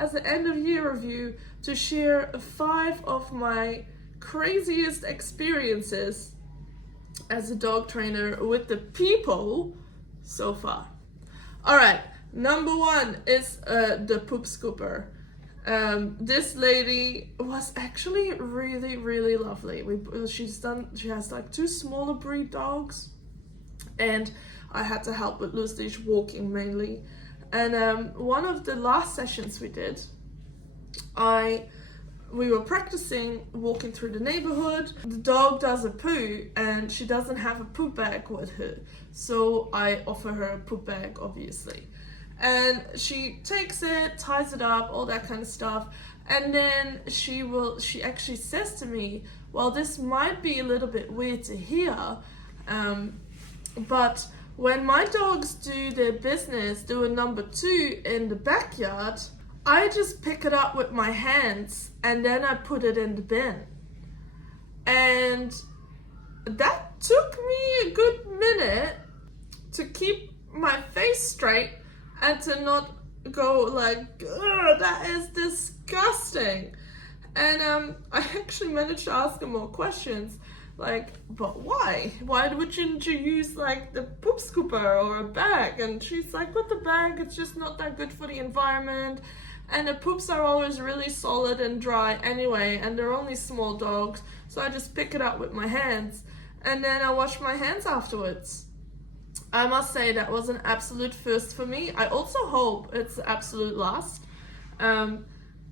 as an end of year review to share 5 of my craziest experiences as a dog trainer with the people so far. Alright, number 1 is the poop scooper. This lady was actually really, really lovely. She has like 2 smaller breed dogs, and I had to help with loose leash walking mainly. And one of the last sessions we did, we were practicing walking through the neighborhood. The dog does a poo and she doesn't have a poop bag with her, so I offer her a poop bag, obviously. And she takes it, ties it up, all that kind of stuff. And then she actually says to me, well, this might be a little bit weird to hear, but when my dogs do their business, do a number 2 in the backyard, I just pick it up with my hands and then I put it in the bin. And that took me a good minute to keep my face straight and to not go like, ugh, that is disgusting. And I actually managed to ask her more questions, like, but why? Why wouldn't you use like the poop scooper or a bag? And she's like, with the bag, it's just not that good for the environment. And the poops are always really solid and dry anyway, and they're only small dogs, so I just pick it up with my hands, and then I wash my hands afterwards. I must say that was an absolute first for me. I also hope it's the absolute last. I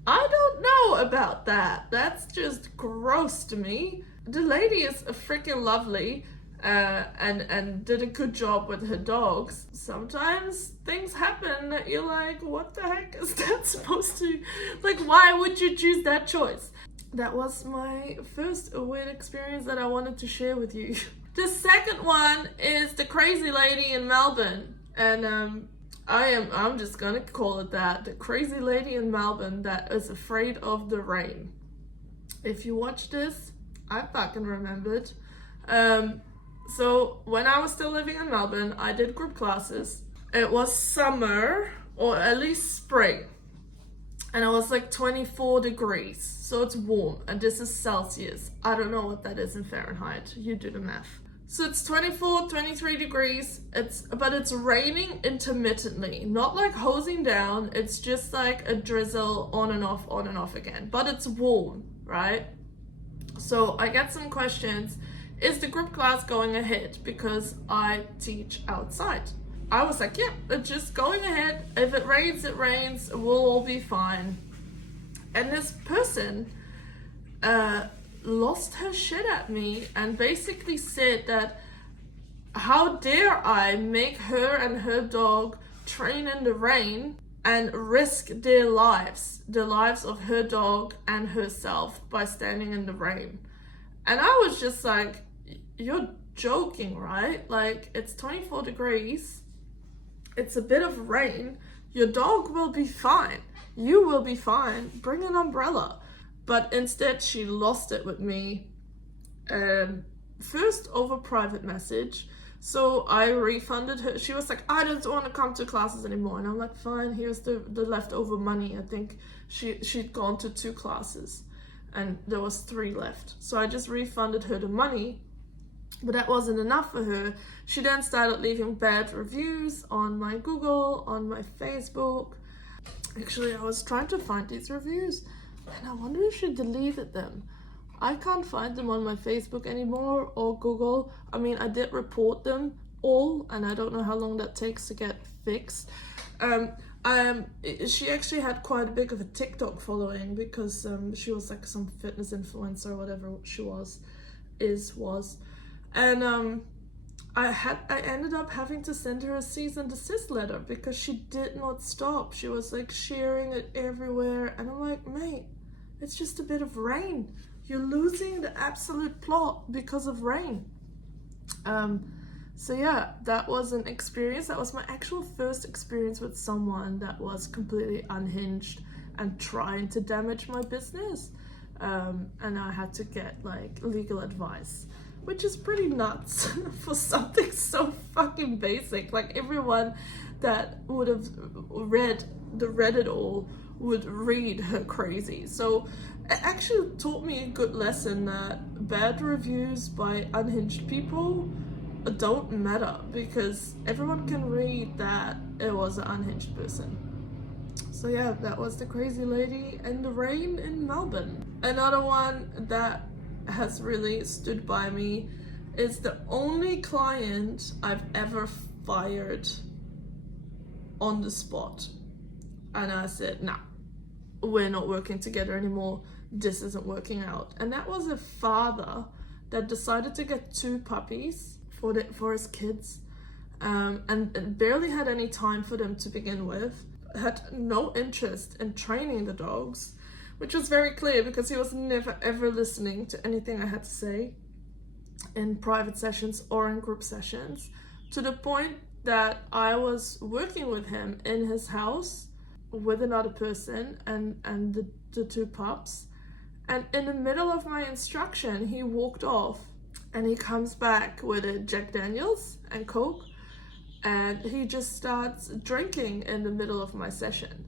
don't know about that. That's just gross to me. The lady is freaking lovely. And did a good job with her dogs. Sometimes things happen that you're like, what the heck is that supposed to, like, why would you choose that choice? That was my first weird experience that I wanted to share with you. The second one is the crazy lady in Melbourne, and I'm just gonna call it that, the crazy lady in Melbourne that is afraid of the rain. If you watch this, I fucking remembered. So when I was still living in Melbourne, I did group classes. It was summer, or at least spring, and it was like 24 degrees, so it's warm, and this is Celsius. I don't know what that is in Fahrenheit. You do the math. So it's 24, 23 degrees, but it's raining intermittently, not like hosing down. It's just like a drizzle on and off again, but it's warm, right? So I get some questions. Is the group class going ahead? Because I teach outside. I was like, yeah, it's just going ahead. If it rains, it rains. We'll all be fine. And this person lost her shit at me and basically said that how dare I make her and her dog train in the rain and risk their lives, the lives of her dog and herself, by standing in the rain. And I was just like, you're joking, right? Like, it's 24 degrees, it's a bit of rain, your dog will be fine, you will be fine, bring an umbrella. But instead she lost it with me, first over private message. So I refunded her. She was like, I don't want to come to classes anymore. And I'm like, fine, here's the leftover money. I think she'd gone to 2 classes and there was 3 left. So I just refunded her the money, but that wasn't enough for her. She then started leaving bad reviews on my Google, on my Facebook. Actually, I was trying to find these reviews and I wonder if she deleted them. I can't find them on my Facebook anymore or Google. I mean, I did report them all, and I don't know how long that takes to get fixed. She actually had quite a big of a TikTok following because she was like some fitness influencer or whatever she was. And I ended up having to send her a cease and desist letter because she did not stop. She was like sharing it everywhere, and I'm like, mate, it's just a bit of rain. You're losing the absolute plot because of rain. So yeah, that was an experience. That was my actual first experience with someone that was completely unhinged and trying to damage my business. And I had to get like legal advice, which is pretty nuts for something so fucking basic. Like, everyone that would have read the Reddit all would read her crazy. So it actually taught me a good lesson that bad reviews by unhinged people don't matter, because everyone can read that it was an unhinged person. So yeah, that was the crazy lady and the rain in Melbourne. Another one that has really stood by me is the only client I've ever fired on the spot. And I said, nah, we're not working together anymore. This isn't working out. And that was a father that decided to get 2 puppies for his kids, and barely had any time for them to begin with. Had no interest in training the dogs, which was very clear because he was never ever listening to anything I had to say in private sessions or in group sessions, to the point that I was working with him in his house with another person and the 2 pups, and in the middle of my instruction he walked off and he comes back with a Jack Daniels and Coke, and he just starts drinking in the middle of my session.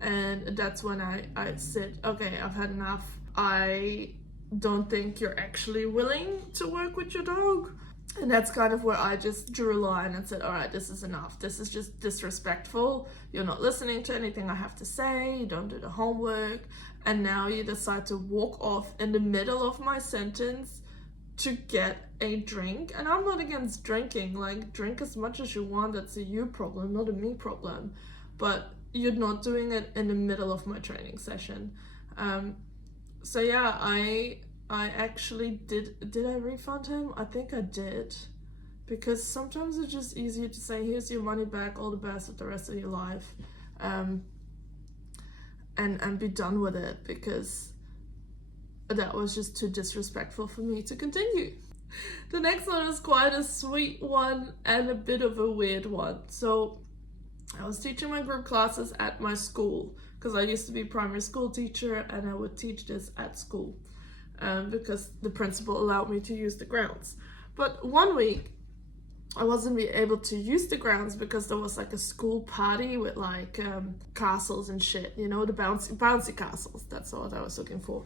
And that's when I said, okay, I've had enough. I don't think you're actually willing to work with your dog. And that's kind of where I just drew a line and said, all right, this is enough. This is just disrespectful. You're not listening to anything I have to say. You don't do the homework. And now you decide to walk off in the middle of my sentence to get a drink. And I'm not against drinking. Like, drink as much as you want. That's a you problem, not a me problem. But you're not doing it in the middle of my training session. So yeah, I actually did I refund him? I think I did, because sometimes it's just easier to say, here's your money back, all the best with the rest of your life, and be done with it, because that was just too disrespectful for me to continue. The next one is quite a sweet one and a bit of a weird one. So I was teaching my group classes at my school, because I used to be a primary school teacher and I would teach this at school, because the principal allowed me to use the grounds. But one week I wasn't able to use the grounds because there was like a school party with like castles and shit, you know, the bouncy castles. That's what I was looking for.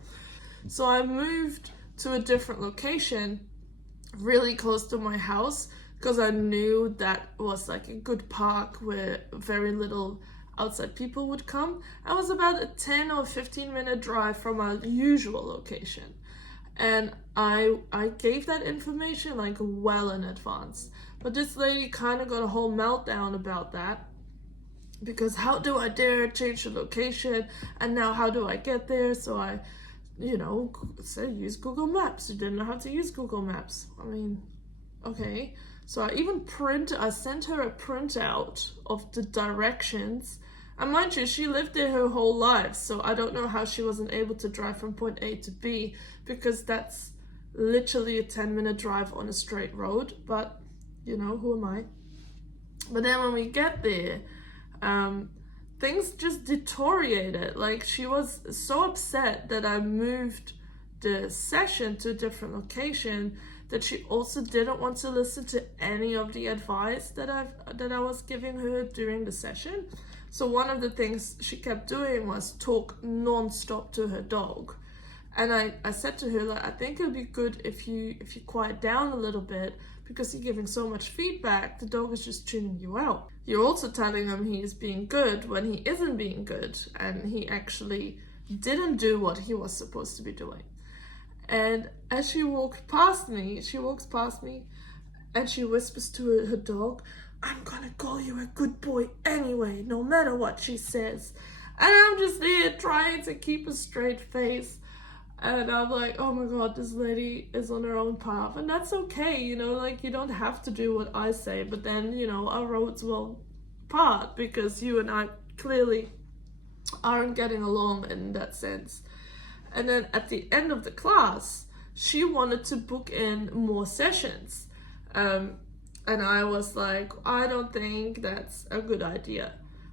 So I moved to a different location really close to my house, because I knew that was like a good park where very little outside people would come. I was about a 10 or 15 minute drive from our usual location. And I gave that information like well in advance. But this lady kind of got a whole meltdown about that, because how do I dare change the location, and now how do I get there? So I, said use Google Maps. You didn't know how to use Google Maps. I mean, okay. So I sent her a printout of the directions. And mind you, she lived there her whole life, so I don't know how she wasn't able to drive from point A to B, because that's literally a 10-minute drive on a straight road. But, who am I? But then when we get there, things just deteriorated. Like, she was so upset that I moved the session to a different location, that she also didn't want to listen to any of the advice that I was giving her during the session. So one of the things she kept doing was talk non-stop to her dog. And I said to her, like, I think it'd be good if you quiet down a little bit, because you're giving so much feedback, the dog is just tuning you out. You're also telling him he's being good when he isn't being good, and he actually didn't do what he was supposed to be doing. And as she walks past me, and she whispers to her dog, I'm gonna call you a good boy anyway, no matter what she says. And I'm just there trying to keep a straight face. And I'm like, oh my God, this lady is on her own path. And that's okay, you don't have to do what I say. But then, our roads will part, because you and I clearly aren't getting along in that sense. And then at the end of the class, she wanted to book in more sessions. And I was like, I don't think that's a good idea,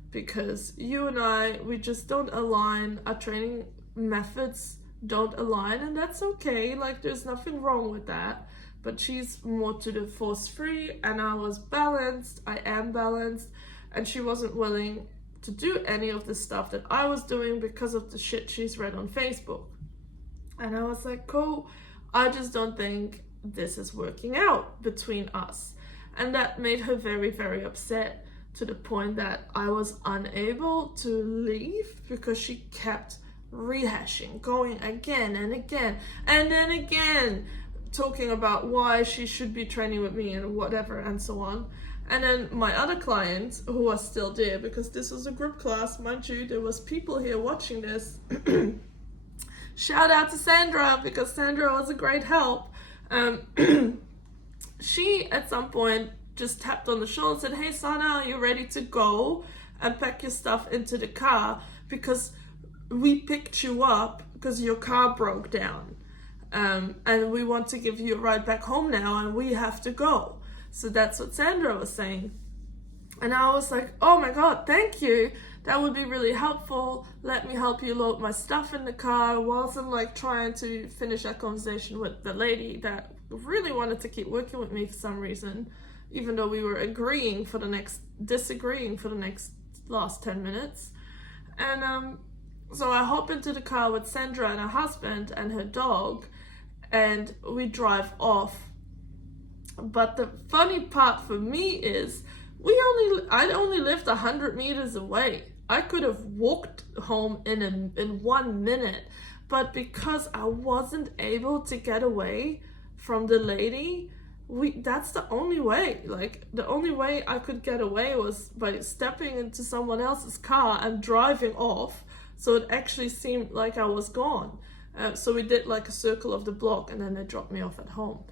because you and I, we just don't align. Our training methods don't align, and that's okay. Like, there's nothing wrong with that. But she's more to the force free, and I was balanced. I am balanced, and she wasn't willing to do any of the stuff that I was doing because of the shit she's read on Facebook. And I was like, cool, I just don't think this is working out between us. And that made her very, very upset, to the point that I was unable to leave because she kept rehashing, going again and again, and then again, talking about why she should be training with me and whatever and so on. And then my other clients, who are still there, because this was a group class, mind you, there was people here watching this. Shout out to Sandra, because Sandra was a great help. She at some point just tapped on the shoulder and said, hey Sana, are you ready to go and pack your stuff into the car, because we picked you up because your car broke down, and we want to give you a ride back home now, and we have to go. So that's what Sandra was saying. And I was like, oh my God, thank you. That would be really helpful. Let me help you load my stuff in the car, whilst I'm like trying to finish that conversation with the lady that really wanted to keep working with me for some reason, even though we were disagreeing for the next last 10 minutes. And so I hop into the car with Sandra and her husband and her dog, and we drive off. But the funny part for me is I only lived 100 meters away. I could have walked home in 1 minute, but because I wasn't able to get away from the lady, that's the only way. Like, the only way I could get away was by stepping into someone else's car and driving off, so it actually seemed like I was gone. So we did like a circle of the block, and then they dropped me off at home.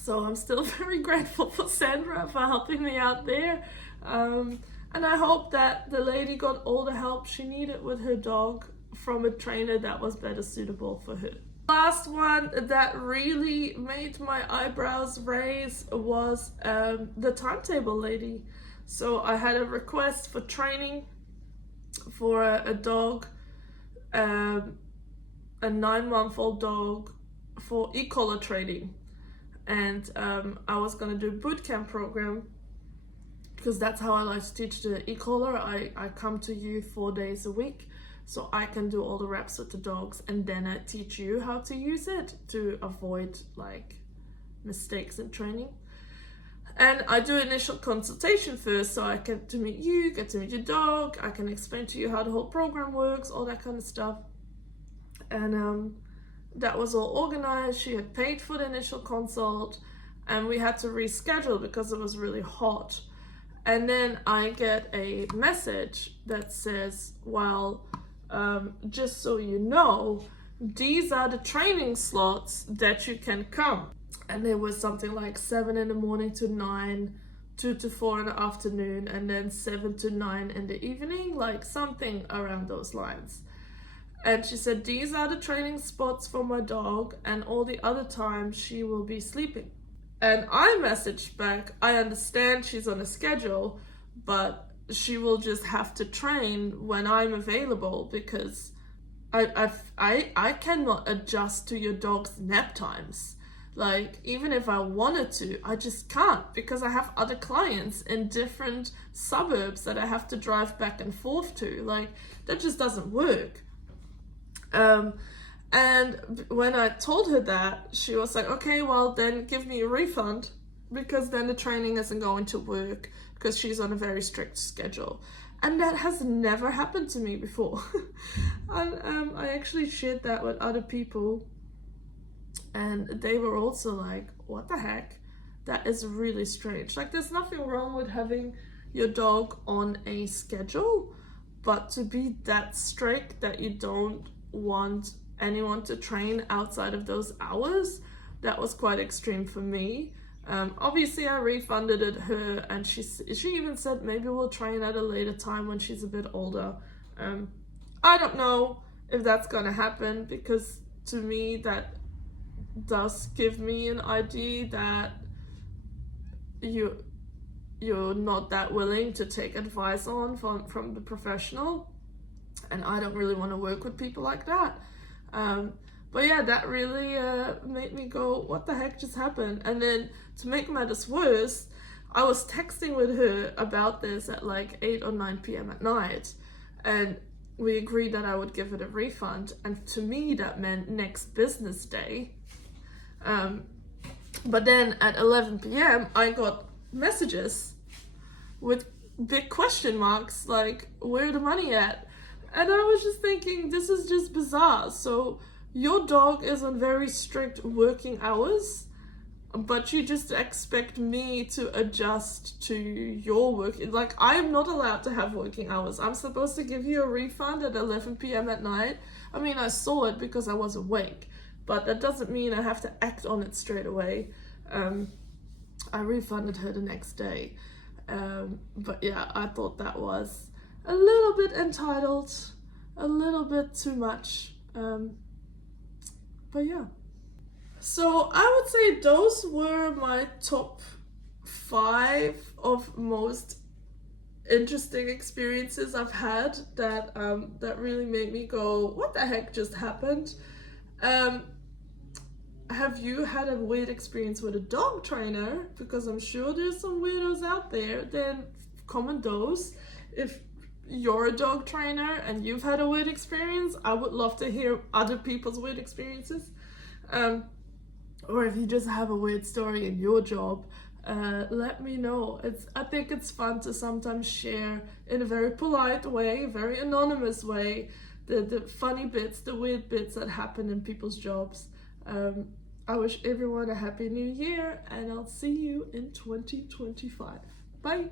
So I'm still very grateful for Sandra for helping me out there. And I hope that the lady got all the help she needed with her dog from a trainer that was better suitable for her. Last one that really made my eyebrows raise was the timetable lady. So I had a request for training for a dog, a 9-month-old dog, for e-collar training. And I was going to do a bootcamp program, because that's how I like to teach the e-collar. I come to you 4 days a week, so I can do all the reps with the dogs, and then I teach you how to use it to avoid like mistakes in training. And I do initial consultation first, so I get to meet you, get to meet your dog, I can explain to you how the whole program works, all that kind of stuff. And that was all organized. She had paid for the initial consult, and we had to reschedule because it was really hot. And then I get a message that says, well, just so you know, these are the training slots that you can come. And it was something like 7 in the morning to 9, 2 to 4 in the afternoon, and then 7 to 9 in the evening, like something around those lines. And she said, these are the training spots for my dog, and all the other times she will be sleeping. And I messaged back, I understand she's on a schedule, but she will just have to train when I'm available, because I cannot adjust to your dog's nap times. Like, even if I wanted to, I just can't, because I have other clients in different suburbs that I have to drive back and forth to. Like, that just doesn't work. And when I told her that, she was like, okay, well then give me a refund, because then the training isn't going to work, because she's on a very strict schedule. And that has never happened to me before. And I actually shared that with other people, and they were also like, what the heck? That is really strange. Like, there's nothing wrong with having your dog on a schedule, but to be that strict that you don't want anyone to train outside of those hours, that was quite extreme for me. Obviously I refunded it her, and she even said maybe we'll train at a later time when she's a bit older. I don't know if that's gonna happen, because to me that does give me an idea that you're not that willing to take advice on from the professional, and I don't really want to work with people like that. But yeah, that really made me go, what the heck just happened? And then to make matters worse, I was texting with her about this at like 8 or 9 p.m. at night, and we agreed that I would give it a refund, and to me that meant next business day. But then at 11 p.m. I got messages with big question marks like, where the money at? And I was just thinking, this is just bizarre. So your dog is on very strict working hours, but you just expect me to adjust to your work. Like, I am not allowed to have working hours. I'm supposed to give you a refund at 11 p.m. at night. I mean, I saw it because I was awake, but that doesn't mean I have to act on it straight away. I refunded her the next day. But yeah, I thought that was a little bit entitled, a little bit too much. But yeah. So I would say those were my top 5 of most interesting experiences I've had that that really made me go, what the heck just happened? Have you had a weird experience with a dog trainer? Because I'm sure there's some weirdos out there. Then comment those. If you're a dog trainer and you've had a weird experience, I would love to hear other people's weird experiences. Or if you just have a weird story in your job, let me know. I think it's fun to sometimes share in a very polite way, very anonymous way, the funny bits, the weird bits that happen in people's jobs. I wish everyone a happy new year, and I'll see you in 2025. Bye.